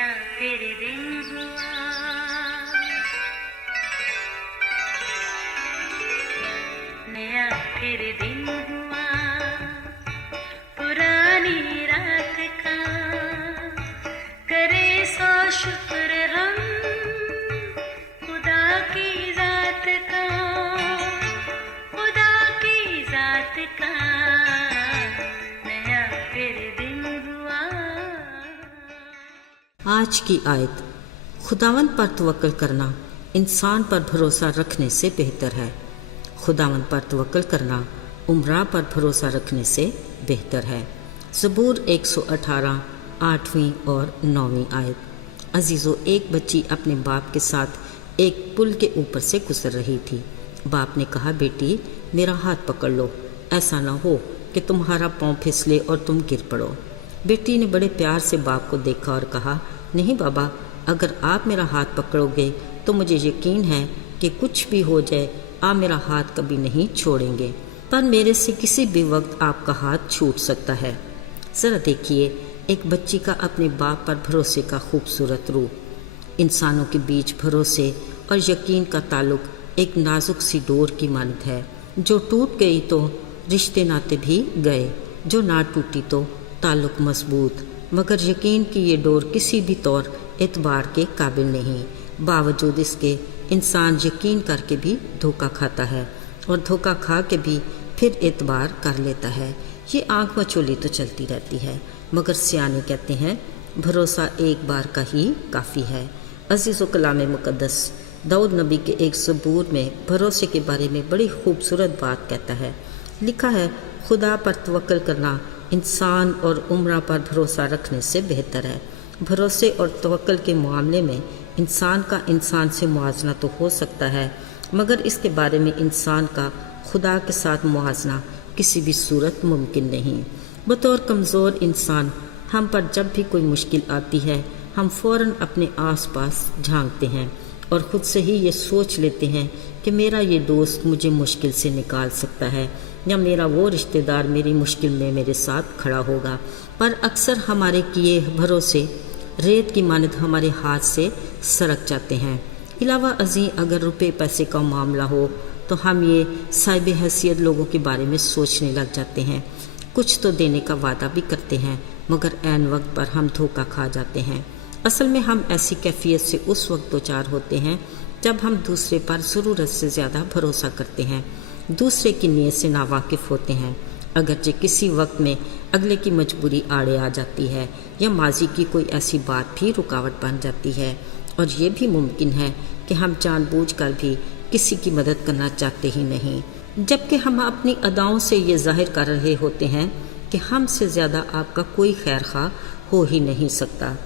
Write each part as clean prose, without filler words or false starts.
नया फिर दिन हुआ, नया फिर दिन हुआ, पुरानी रात का करे सो शुक्र हम खुदा की जात का, खुदा की जात का नया फिर दिन हुआ। आज की आयत, खुदावंद पर तवक्कल करना इंसान पर भरोसा रखने से बेहतर है। खुदावंद पर तवक्कल करना उम्रा पर भरोसा रखने से बेहतर है। ज़बूर 118 8वीं और 9वीं आयत। अजीज़ों, एक बच्ची अपने बाप के साथ एक पुल के ऊपर से गुजर रही थी। बाप ने कहा, बेटी मेरा हाथ पकड़ लो, ऐसा ना हो कि तुम्हारा पाँव फिसले और तुम गिर पड़ो। बेटी ने बड़े प्यार से बाप को देखा और कहा, नहीं बाबा, अगर आप मेरा हाथ पकड़ोगे तो मुझे यकीन है कि कुछ भी हो जाए आप मेरा हाथ कभी नहीं छोड़ेंगे, पर मेरे से किसी भी वक्त आपका हाथ छूट सकता है। ज़रा देखिए, एक बच्ची का अपने बाप पर भरोसे का खूबसूरत रूप। इंसानों के बीच भरोसे और यकीन का ताल्लुक एक नाजुक सी डोर की मानद है, जो टूट गई तो रिश्ते नाते भी गए, जो ना टूटी तो ताल्लुक मजबूत। मगर यकीन की ये डोर किसी भी तौर एतबार के काबिल नहीं। बावजूद इसके इंसान यकीन करके भी धोखा खाता है और धोखा खा के भी फिर एतबार कर लेता है। ये आँख मचोली तो चलती रहती है, मगर सियाने कहते हैं भरोसा एक बार का ही काफ़ी है। अज़ीज़ व कलाम मुक़द्दस दाऊद नबी के एक ज़बूर में भरोसे के बारे में बड़ी खूबसूरत बात कहता है। लिखा है, खुदा पर तवक्कल करना इंसान और उम्रा पर भरोसा रखने से बेहतर है। भरोसे और तवक्कल के मामले में इंसान का इंसान से मुआवजना तो हो सकता है, मगर इसके बारे में इंसान का खुदा के साथ मुआवजना किसी भी सूरत मुमकिन नहीं। बतौर कमज़ोर इंसान हम पर जब भी कोई मुश्किल आती है, हम फ़ौरन अपने आसपास झांकते हैं और ख़ुद से ही ये सोच लेते हैं कि मेरा ये दोस्त मुझे मुश्किल से निकाल सकता है या मेरा वो रिश्तेदार मेरी मुश्किल में मेरे साथ खड़ा होगा। पर अक्सर हमारे किए भरोसे रेत की मानद हमारे हाथ से सरक जाते हैं। अलावा अज़ीं, अगर रुपए पैसे का मामला हो तो हम ये साहिब हैसियत लोगों के बारे में सोचने लग जाते हैं। कुछ तो देने का वादा भी करते हैं, मगर ऐन वक्त पर हम धोखा खा जाते हैं। असल में हम ऐसी कैफियत से उस वक्त दो चार होते हैं जब हम दूसरे पर ज़रूरत से ज़्यादा भरोसा करते हैं, दूसरे की नीयत से नावाकिफ़ होते हैं। अगरचे किसी वक्त में अगले की मजबूरी आड़े आ जाती है या माजी की कोई ऐसी बात भी रुकावट बन जाती है, और ये भी मुमकिन है कि हम जानबूझकर भी किसी की मदद करना चाहते ही नहीं, जबकि हम अपनी अदाओं से ये जाहिर कर रहे होते हैं कि हमसे ज़्यादा आपका कोई खैर खा हो ही नहीं सकता।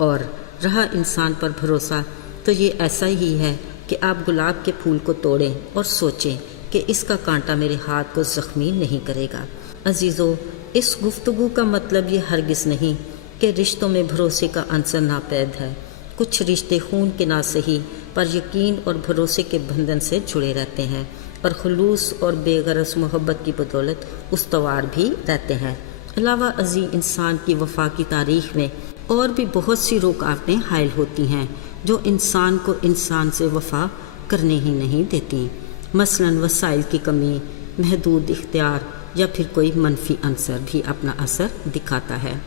और रहा इंसान पर भरोसा, तो ये ऐसा ही है कि आप गुलाब के फूल को तोड़ें और सोचें कि इसका कांटा मेरे हाथ को ज़ख्मी नहीं करेगा। अजीज़ों, इस गुफ्तगू का मतलब ये हरगिज़ नहीं कि रिश्तों में भरोसे का अंसर नापैद है। कुछ रिश्ते खून के ना सही पर यकीन और भरोसे के बंधन से जुड़े रहते हैं और खुलूस और बेगरज मोहब्बत की बदौलत उस्तवार भी रहते हैं। अलावा अज़ीं, इंसान की वफ़ा की तारीख़ में और भी बहुत सी रुकावटें हायल होती हैं जो इंसान को इंसान से वफ़ा करने ही नहीं देती। मसलन वसाइल की कमी, महदूद इख्तियार या फिर कोई मनफी अंसर भी अपना असर दिखाता है।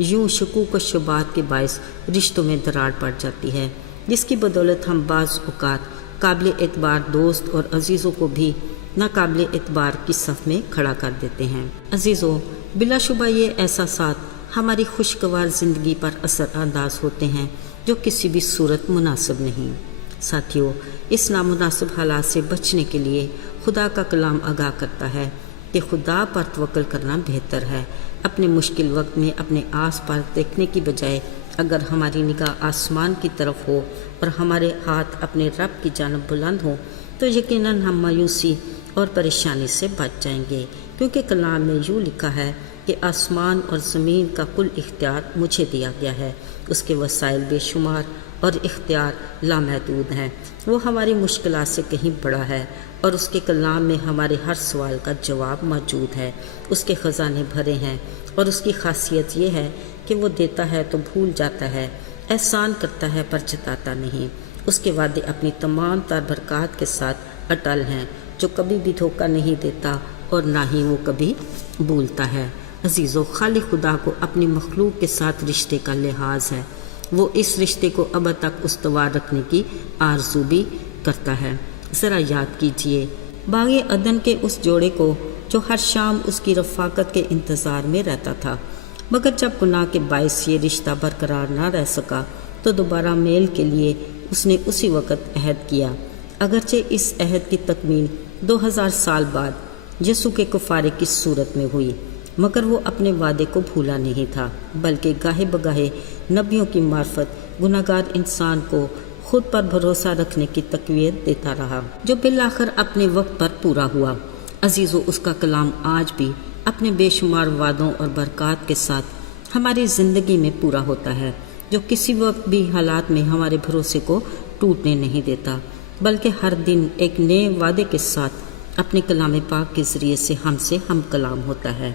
यूँ शकूक व शुबात के बायस रिश्तों में दरार पड़ जाती है, जिसकी बदौलत हम बाज़ औक़ात काबिल एतबार दोस्त और अजीज़ों को भी नाकाबिल एतबार की सफ़ में खड़ा कर देते हैं। अजीज़ों, बिलाशुबा ये एहसासात हमारी खुशगवार ज़िंदगी पर असर अंदाज होते हैं जो किसी भी सूरत मुनासिब नहीं। साथियों, इस नामुनासिब हालात से बचने के लिए खुदा का कलाम आगाह करता है कि खुदा पर तवक्कल करना बेहतर है। अपने मुश्किल वक्त में अपने आस पास देखने की बजाय अगर हमारी निगाह आसमान की तरफ हो और हमारे हाथ अपने रब की जानब बुलंद हो, तो यकीनन हम मायूसी और परेशानी से बच जाएंगे, क्योंकि कलाम में यूँ लिखा है कि आसमान और ज़मीन का कुल इख्तियार मुझे दिया गया है, उसके वसाइल बेशुमार और इख्तियार लामहदूद हैं। वो हमारी मुश्किलात से कहीं बड़ा है और उसके कलाम में हमारे हर सवाल का जवाब मौजूद है। उसके ख़ज़ाने भरे हैं और उसकी खासियत ये है कि वो देता है तो भूल जाता है احسان کرتا ہے پر جتاتا نہیں۔ اس کے وعدے اپنی تمام تر برکات کے ساتھ اٹل ہیں، جو کبھی بھی دھوکہ نہیں دیتا اور نہ ہی وہ کبھی بھولتا ہے۔ عزیزو، خالق خدا کو اپنی مخلوق کے ساتھ رشتے کا لحاظ ہے۔ وہ اس رشتے کو اب تک استوار رکھنے کی آرزو بھی کرتا ہے۔ ذرا یاد کیجئے باغ عدن کے اس جوڑے کو جو ہر شام اس کی رفاقت کے انتظار میں رہتا تھا، مگر جب گناہ کے باعث یہ رشتہ برقرار نہ رہ سکا تو دوبارہ میل کے لیے اس نے اسی وقت عہد کیا۔ اگرچہ اس عہد کی تکمیل 2000 سال بعد یسوع کے کفارے کی صورت میں ہوئی، مگر وہ اپنے وعدے کو بھولا نہیں تھا، بلکہ گاہے بگاہے نبیوں کی معرفت گناہگار انسان کو خود پر بھروسہ رکھنے کی تقویت دیتا رہا، جو بالآخر اپنے وقت پر پورا ہوا۔ عزیزو، اس کا کلام آج بھی اپنے بے شمار وعدوں اور برکات کے ساتھ ہماری زندگی میں پورا ہوتا ہے، جو کسی وقت بھی حالات میں ہمارے بھروسے کو ٹوٹنے نہیں دیتا، بلکہ ہر دن ایک نئے وعدے کے ساتھ اپنے کلام پاک کے ذریعے سے ہم کلام ہوتا ہے۔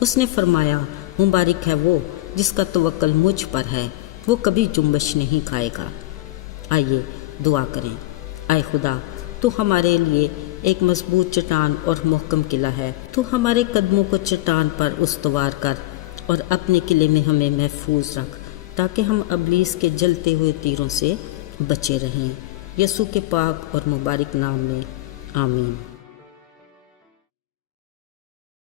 اس نے فرمایا، مبارک ہے وہ جس کا توکل مجھ پر ہے، وہ کبھی جنبش نہیں کھائے گا۔ آئیے دعا کریں۔ اے خدا، تو ہمارے لیے ایک مضبوط چٹان اور محکم قلعہ ہے۔ تو ہمارے قدموں کو چٹان پر استوار کر اور اپنے قلعے میں ہمیں محفوظ رکھ، تاکہ ہم ابلیس کے جلتے ہوئے تیروں سے بچے رہیں۔ یسوع کے پاک اور مبارک نام میں آمین۔